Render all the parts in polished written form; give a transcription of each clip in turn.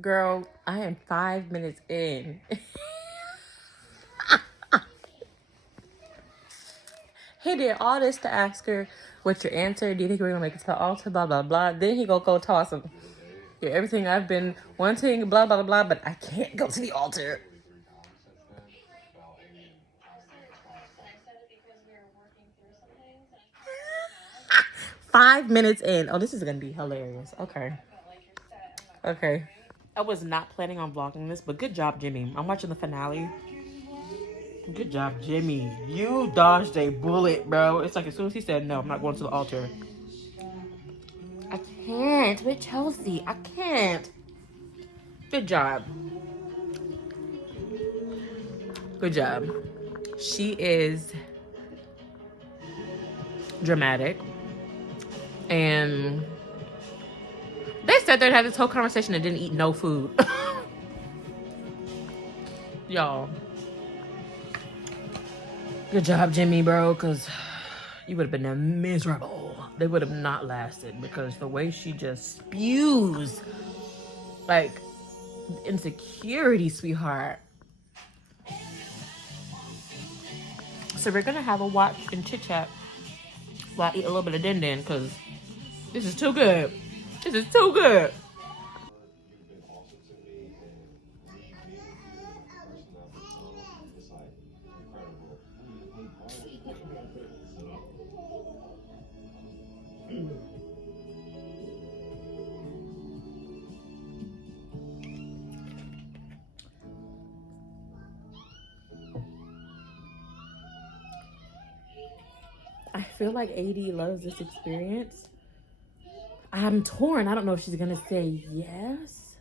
Girl, I am 5 minutes in. He did all this to ask her, what's your answer? Do you think we're going to make it to the altar? Blah, blah, blah. Then he go toss him. Yeah, everything I've been wanting, blah, blah, blah, but I can't go to the altar. 5 minutes in. Oh, this is going to be hilarious. Okay. Okay. I was not planning on vlogging this, but good job, Jimmy. I'm watching the finale. Good job, Jimmy. You dodged a bullet, bro. It's like as soon as he said, no, I'm not going to the altar. I can't with Chelsea. I can't. Good job. Good job. She is dramatic. And they sat there and had this whole conversation and didn't eat no food. Y'all. Good job, Jimmy, bro, because you would have been miserable. They would have not lasted because the way she just spews, like, insecurity, sweetheart. So we're going to have a watch and chit-chat while I eat a little bit of din-din because this is too good. This is too good. I feel like AD loves this experience. I'm torn. I don't know if she's gonna say yes.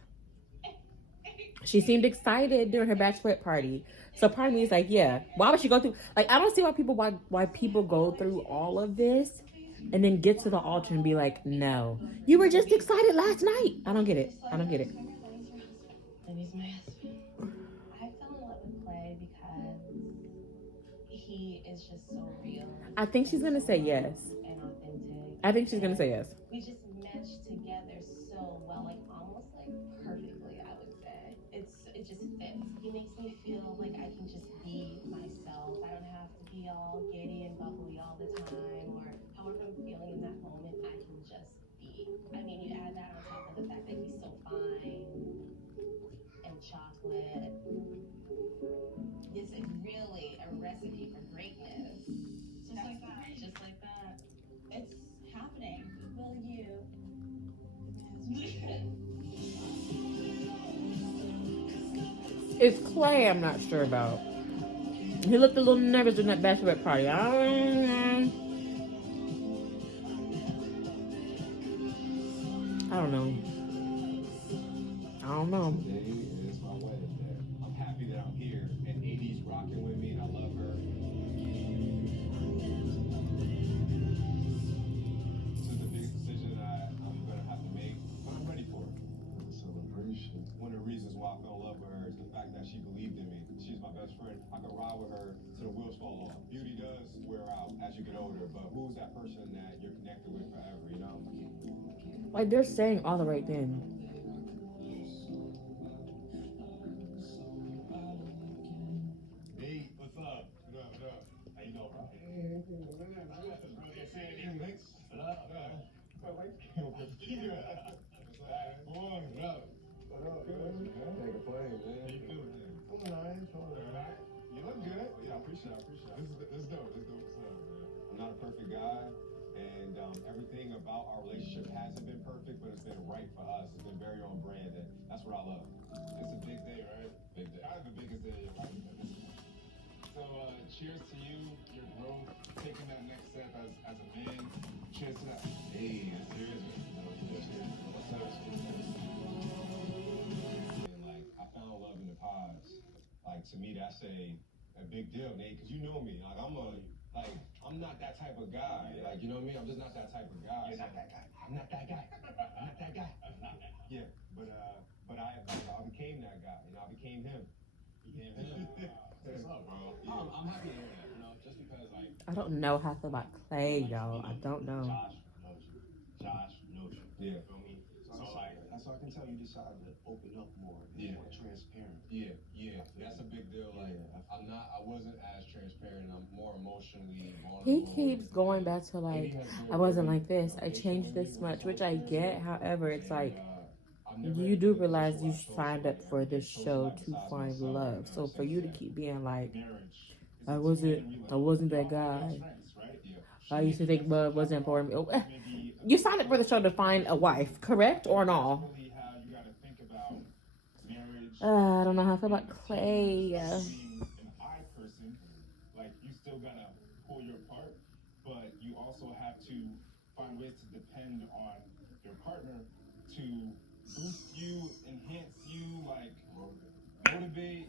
She seemed excited during her bachelorette party. So part of me is like, yeah. Why would she go through, like, I don't see why people go through all of this and then get to the altar and be like, no. You were just excited last night. I don't get it. I don't get it. And he's my husband. I fell in love with Clay because he is just so real. I think she's gonna say yes. And authentic. I think she's gonna say yes. We just mesh together so well, like almost like perfectly, I would say. It just fits. He makes me feel like I can just be myself. I don't have to be all giddy and bubbly all the time, or however I'm feeling in that moment, I can just be. I mean, you add that on top of the fact that he's so fine and chocolate. This is really a recipe for greatness. Just like that. Just like that. It's happening. Will you? It's Clay I'm not sure about. He looked a little nervous in that bachelorette party. I don't know. I don't know. Today is my wedding day. I'm happy that I'm here and AD's rocking with me and I love her. This is the biggest decision that I'm gonna have to make, but I'm ready for it. Celebration. One of the reasons why I fell in love with her is the fact that she believed in me. She's my best friend. I could ride with her till the wheels fall off. Beauty does wear out as you get older, but who's that person that you're connected with forever, you know? Like, they're saying all the right things. Hey, what's up? What up? What up? How you doing, bro? You look good. Yeah, I appreciate it. This is dope. This is dope stuff, man. I'm not a perfect guy, and everything about our relationship hasn't been perfect, but it's been right for us. It's been very on brand, and that's what I love. It's a big day, right? Big day. Probably the biggest day of your life at this point. So, cheers to you, your growth, taking that next step as a man. Cheers to that. Hey, cheers, man. Cheers. What's up? Like, I found love in the pods. Like, to me, that's a big deal, Nate, because you know me. Like, I'm not that type of guy. Like, you know what I mean? I'm just not that type of guy. You're not that guy. I'm not that guy. I'm not that guy. Yeah, but I became that guy. You know, I became him. What's up, bro? I'm happy to hear that. You know, just because like I don't know how to feel about Clay, y'all. I don't know. Josh knows you. Yeah. You feel me? So like So I can tell you decided to open up more, be more transparent. Yeah. That's a big deal. Like I wasn't as transparent. I'm more emotionally He vulnerable. keeps going back to like, I wasn't like this. I changed this much, which I get. However, it's like, you do realize you signed up for this show to find love. So for you to keep being like, I wasn't that guy. I used to think love wasn't important. You signed up for the show to find a wife, correct or no? I don't know how I feel about Clay. Like you still gotta pull your part, but you also have to find ways to depend on your partner to boost you, enhance you, like motivate,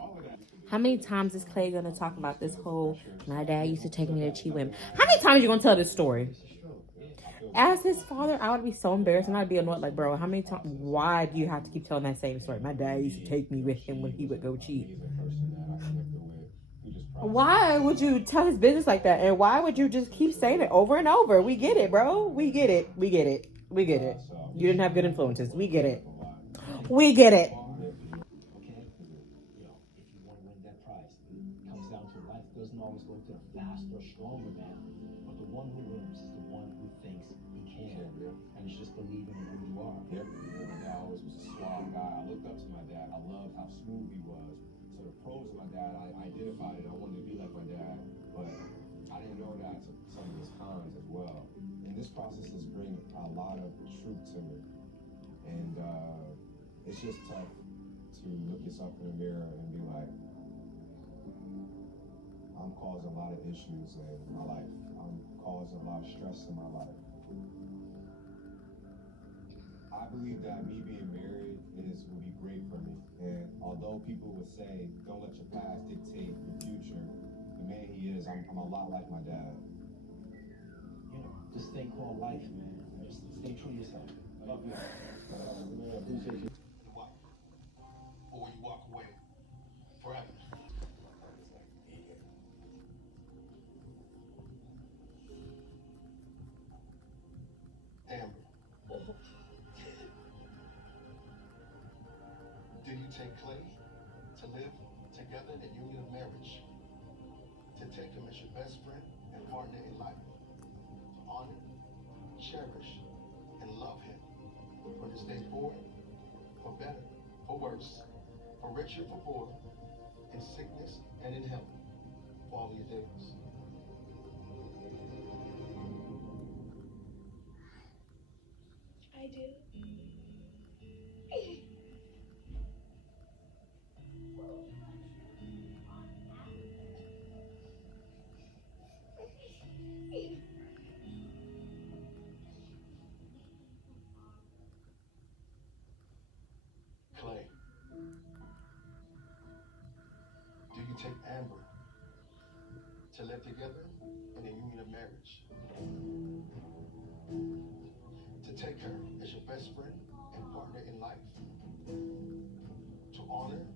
all of that. How many times is Clay gonna talk about this whole my dad used to take me to Chi Whim? How many times you gonna tell this story? As his father, I would be so embarrassed and I'd be annoyed, like, bro, how many times, why do you have to keep telling that same story? My dad used to take me with him when he would go cheat. Why would you tell his business like that? And why would you just keep saying it over and over? We get it, bro. We get it. We get it. We get it. You didn't have good influences. We get it. We get it. Okay? If you want to win that prize, it comes down to life doesn't always go to the faster, stronger man, but the one who wins is the one who thinks he can. And it's just believing in who you are. My dad always was a suave guy. I looked up to my dad. I loved how smooth he was. So the pros of my dad, I identified it. I wanted to be like my dad, but I didn't know that some of his cons as well. And this process has bring a lot of truth to me, and it's just tough to look yourself in the mirror and be like, I'm causing a lot of issues in my life. I'm causing a lot of stress in my life. I believe that me being married will be great for me. And although people would say, don't let your past dictate your future, the man he is, I'm a lot like my dad. This thing called life, man. Just stay true to yourself. I love you. Man, I appreciate you. Or you walk away forever. Amber, do you take Clay to live together in a union of marriage? To take him as your best friend and partner in life? To honor, cherish, and love him from this day forward, for better, for worse, for richer, for poorer, in sickness and in health, for all your days? I do. Clay, do you take Amber to live together in a union of marriage? To take her as your best friend and partner in life? To honor,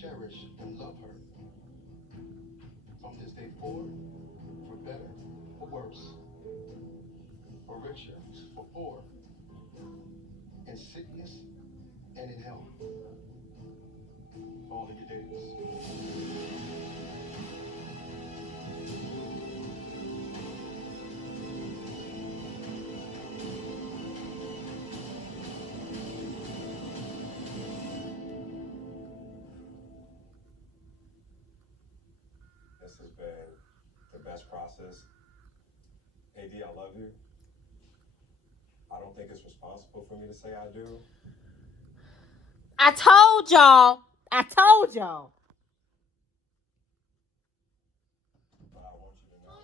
cherish, and love her from this day forward, for better, for worse, for richer, for poorer, in sickness and in health, for all of your days? This has been the best process. AD, I love you. I don't think it's responsible for me to say I do. I told y'all. I told y'all. But I want you to know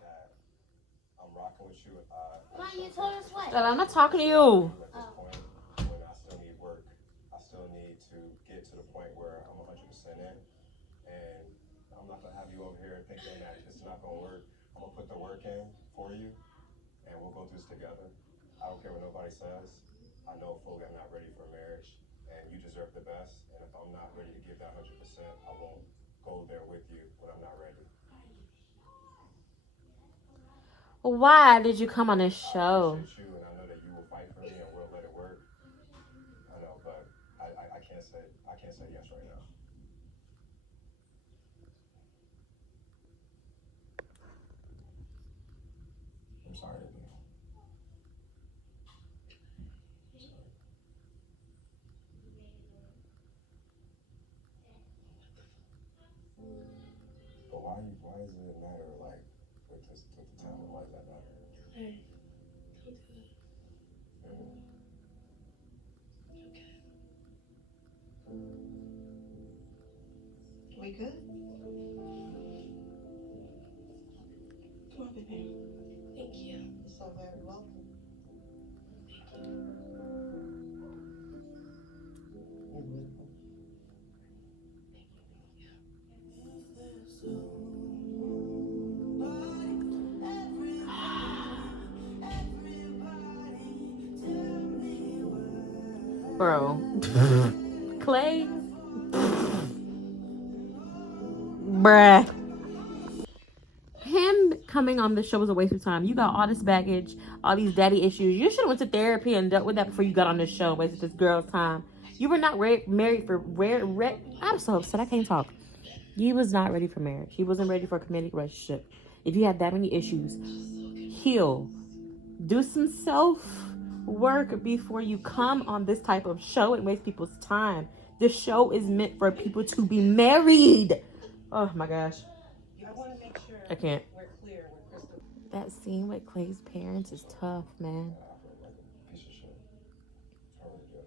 that I'm rocking with you. Why you told us what? I'm not talking to you. At this point, when I still need work, I still need to get to the point where I'm 100% in. And I'm not gonna have you over here thinking that it's not gonna work. I'm gonna put the work in for you, and we'll go through this together. I don't care what nobody says. I know fully I'm not ready for marriage, and you deserve the best. And if I'm not ready to give that 100%, I won't go there with you when I'm not ready. Why did you come on this show? I appreciate you, and I know that you will fight for me, and we'll let it work. can't say yes right now. I'm sorry to be. But why does it matter, like, with the time? Why does that matter? Hey, don't do that. Yeah. Okay. We good? Come on, baby. Thank you. You're so very welcome. Thank you. You're welcome. Bro. Clay. Bruh. Him coming on the show was a waste of time. You got all this baggage, all these daddy issues. You should have went to therapy and dealt with that before you got on this show. Wasted this girl's time. You were not married for I'm so upset. I can't talk. He was not ready for marriage. He wasn't ready for a committed relationship. If you had that many issues, heal. Do some self work before you come on this type of show and waste people's time. This show is meant for people to be married. Oh my gosh. I want to make sure I can't. we're clear when Crystal. That scene with Clay's parents is tough, man. I feel like a piece of shit. I really do.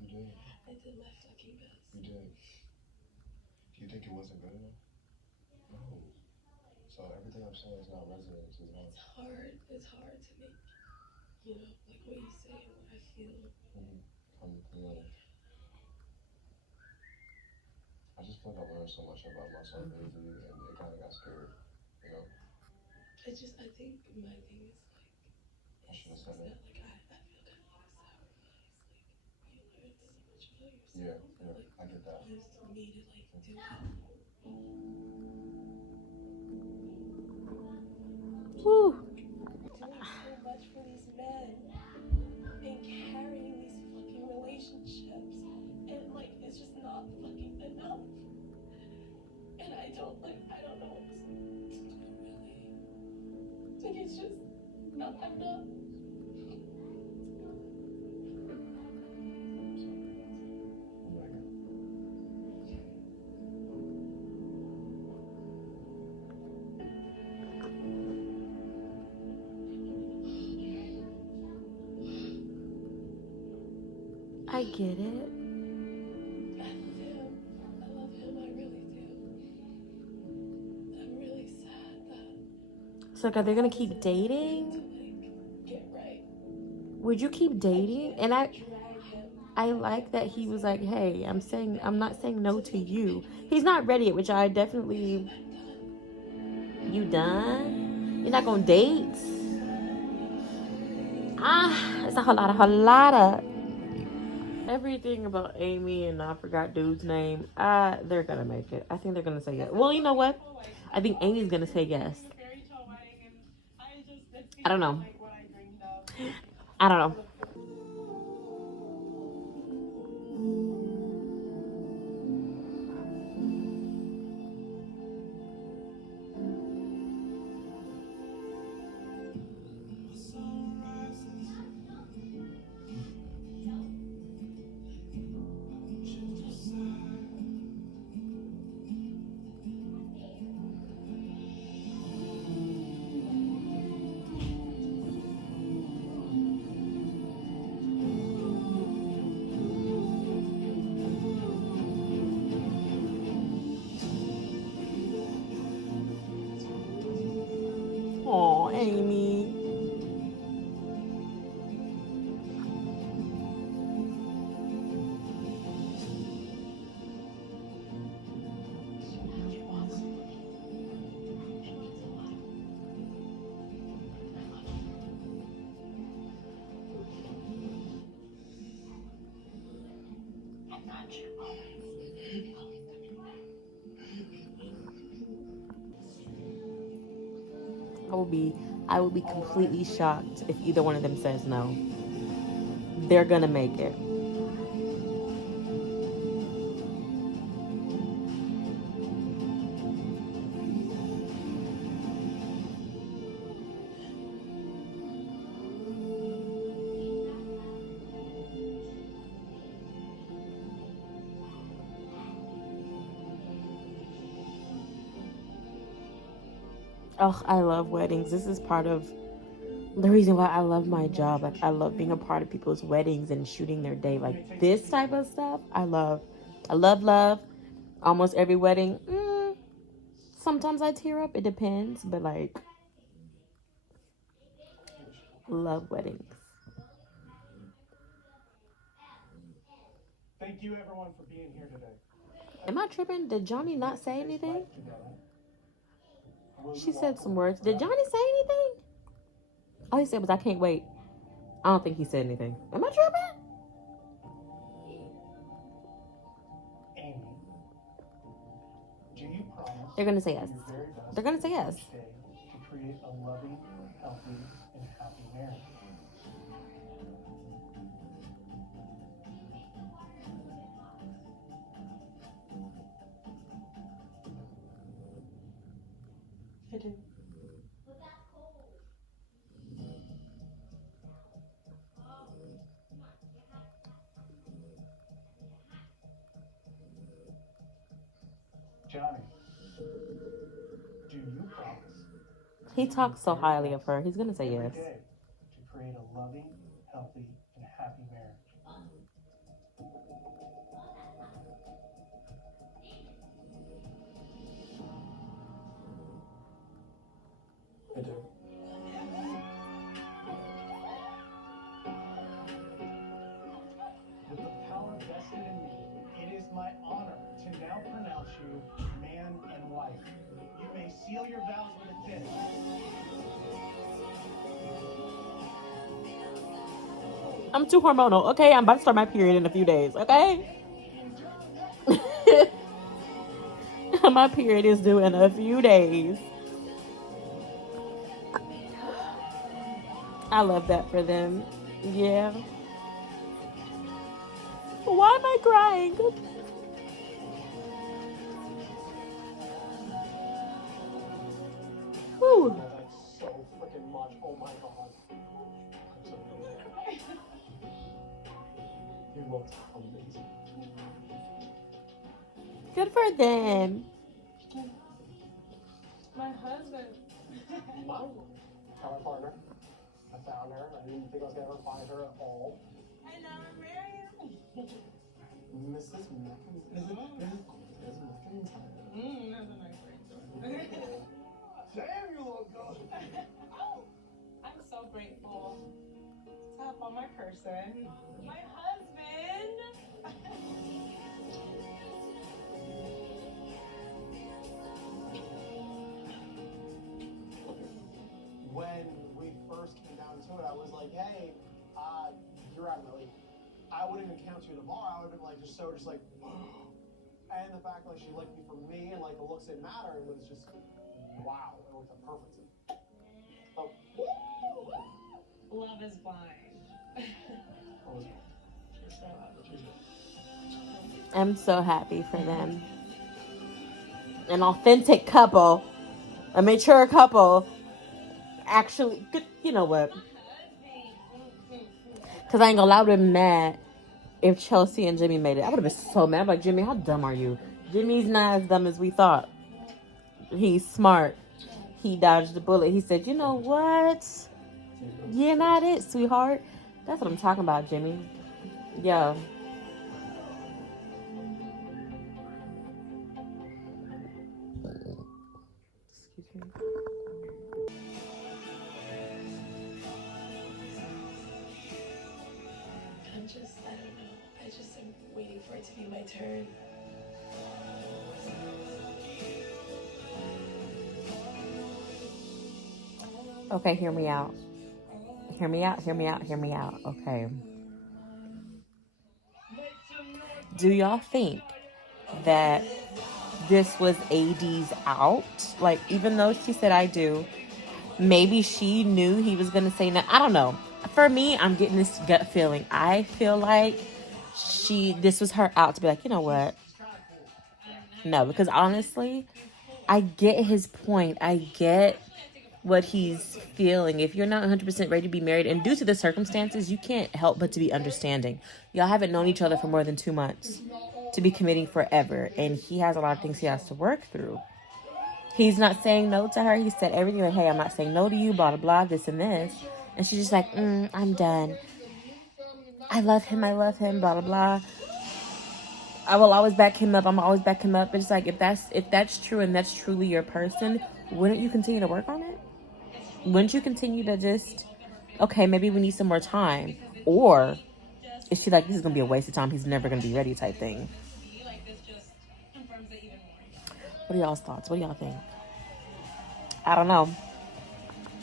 You did. I did my fucking best. You did. Do you think it wasn't good enough? No. So everything I'm saying is not resonant. It's not. It's hard. It's hard to make, like what you say and what I feel. I'm honest. I just feel like I learned so much about myself and you, and it kind of got scared, you know? I think my thing is like, I should have said it. that like I feel kind of like sacrificed. Like you learned so much about yourself. Yeah, But, like, I get that. used me to like do it. Whew. Doing so much for these men and carrying these fucking relationships, and like it's just not fucking enough. And I don't know what to do really. Like it's just not enough. I get it. I love him. I really do. I'm really sad that. So, are they gonna keep dating? To like get right. Would you keep dating? And I like that he was like, hey, I'm not saying no to you. He's not ready yet, which I definitely. You done? You're not gonna date? It's a whole lot of. Everything about Amy and I forgot dude's name. They're gonna make it. I think they're gonna say yes. Well, you know what? I think Amy's gonna say yes. I don't know. I don't know. Oh, Amy. I would be completely shocked if either one of them says no. They're gonna make it. Oh, I love weddings. This is part of the reason why I love my job. Like, I love being a part of people's weddings and shooting their day. Like, this type of stuff, I love. I love. Almost every wedding. Sometimes I tear up. It depends. But, like, love weddings. Thank you, everyone, for being here today. Am I tripping? Did Johnny not say anything? She said some words. Did Johnny say anything? All he said was, I can't wait. I don't think he said anything. Am I tripping? Amy, do you promise They're going to say yes. your very best They're going to say yes. each day to create a loving, healthy, and happy marriage? I do. Johnny, do you promise He talks so highly of her. He's going to say every yes. day to create a loving, healthy, and happy marriage? I do. With the power vested in me, it is my honor to now pronounce you man and wife. You may seal your vows with a kiss. I'm too hormonal. Okay, I'm about to start my period in a few days. Okay? My period is due in a few days. I love that for them. Yeah. Why am I crying? Whew. Oh, that's so freaking much. Oh my god. I'm so good. You look amazing. Good for them. My husband. My partner. I found her. I didn't think I was gonna ever find her at all. I know I'm married. Mrs. McIntyre. That's a nice ring. Damn, you look good. I'm so grateful to have found my person. My husband. When we first came down to it, I was like, hey, you're out of my league. I wouldn't even count you in a bar. I would have been like, just like, and the fact like she liked me for me and like the looks didn't matter, it was just, wow, it worked out perfectly. Oh, Love is blind. I'm so happy for them. An authentic couple, a mature couple. Actually, you know what? Because I ain't gonna lie, I would have been mad if Chelsea and Jimmy made it. I would have been so mad. I'm like, Jimmy, how dumb are you? Jimmy's not as dumb as we thought. He's smart. He dodged the bullet. He said, you know what? You're not it, sweetheart. That's what I'm talking about, Jimmy. Yeah. Excuse me. I don't know. I just am waiting for it to be my turn. Okay, hear me out. Hear me out. Okay. Do y'all think that this was AD's out? Like, even though she said I do, Maybe she knew he was going to say no. I don't know. For me, I'm getting this gut feeling. I feel like this was her out to be like, you know what? No, because honestly, I get his point. I get what he's feeling. If you're not 100% ready to be married, and due to the circumstances, you can't help but to be understanding. Y'all haven't known each other for more than 2 months to be committing forever, and he has a lot of things he has to work through. He's not saying no to her. He said everything like, hey, I'm not saying no to you, blah, blah, blah, this and this. And she's just like, I'm done. I love him, blah, blah, blah. I will always back him up. I'm always back him up. It's like, if that's true and that's truly your person, wouldn't you continue to work on it? Wouldn't you continue to just, okay, maybe we need some more time? Or is she like, this is going to be a waste of time, he's never going to be ready type thing? What are y'all's thoughts? What do y'all think? I don't know.